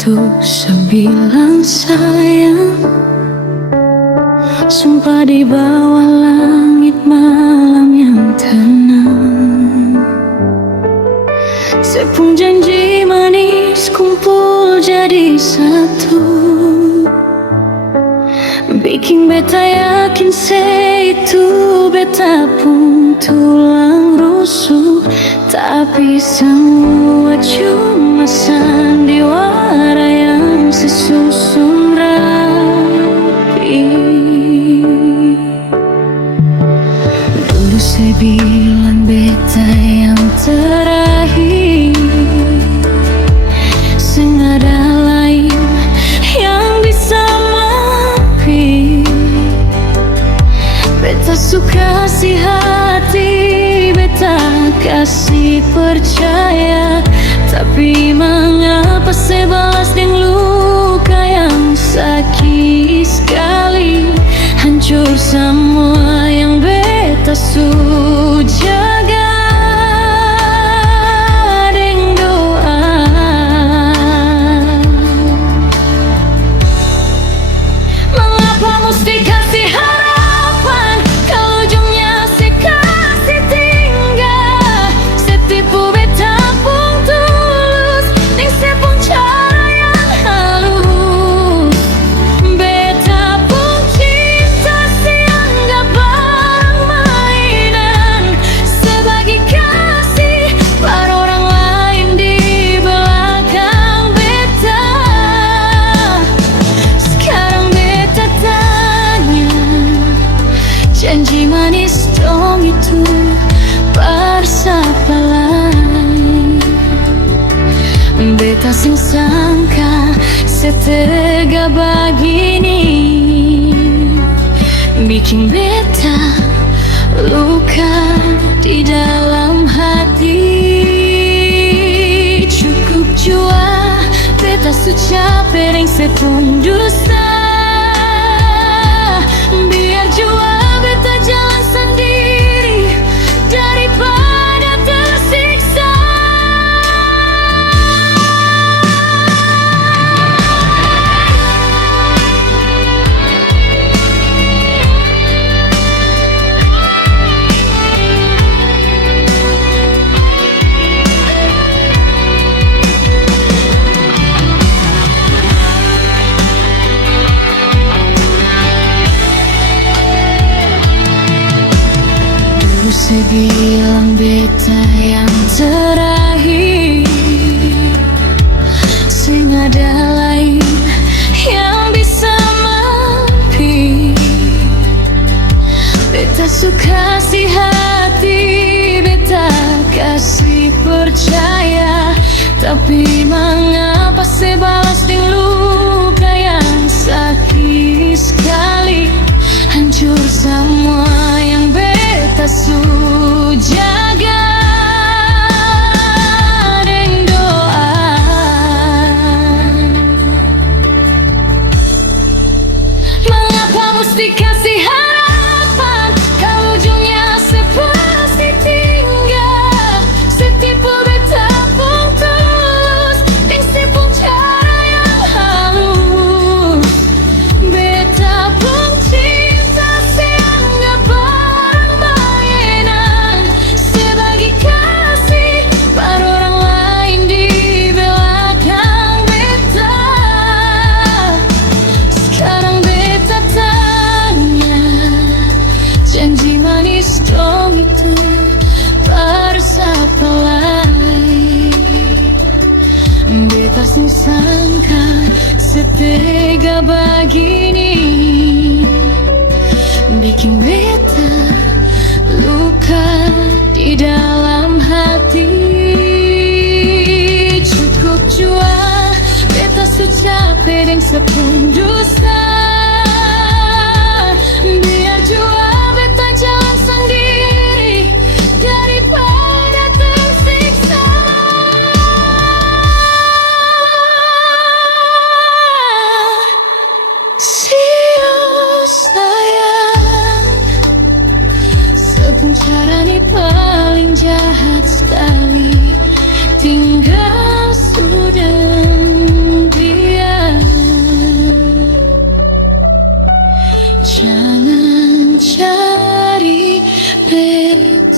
Waktu sebilang sayang, sumpah di bawah langit malam yang tenang. Sepung janji manis kumpul jadi satu, bikin beta yakin itu beta pun tulang rusuk. Tapi semua cuma sandiwara yang sesusun rapi. Dulu saya bilang beta yang terakhir, sengaja lain yang bisa maafin. Beta suka si hati, beta kasih percaya. Tapi mengapa saya balas dengan luka yang sakit sekali? Hancur semua yang beta su jaga dengan doa. Mengapa mesti kasih harapan kalau ujungnya saya kasih tinggal? Saya tipu beta pun tulus, ning saya pun cara yang halus. Beta pun cinta sianggap barang mainan, sebagai kasih pada orang lain di belakang beta. Sekarang beta tanya, janji manis dong itu bersapa lain? Beta sing sangka setega begini, bikin beta luka di dalam hati. Cukup jua beta su capek deng sepung dusta. Biar jua beta jalan sendiri daripada tersiksa. Dulu saya bilang beta yang terakhir, sing ada lain yang bisa maafin. Beta suka si hati, beta kasih percaya. Tapi mengapa saya balas dengan luka yang sakit sekali? Hancur semua yang beta su jaga dengan doa. Mengapa mesti kasih harapan kalau ujungnya saya pasti tinggal? Saya tipu beta pun tulus, ning saya pun cara yang halus. Beta pun cinta sianggap barang mainan, sebagai kasih pada orang lain di belakang beta. Sekarang beta tanya, janji manis dong itu bersapa lain? Beta sing sangka setega begini, bikin beta luka di dalam hati. Cukup jua beta su capek deng sepung dusta. Biar jua beta jalan sendiri daripada tersiksa. Sayang, sepung cara ni paling jahat sekali. Tinggal sudah di Jangan cari bebas.